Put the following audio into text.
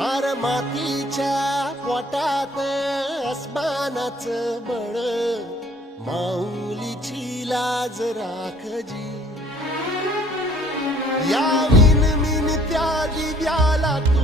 R मातीच्या पोटात अस्मानाचं बळ, माऊलीची लाज राखजी. या विनमिन त्या दिव्याला तू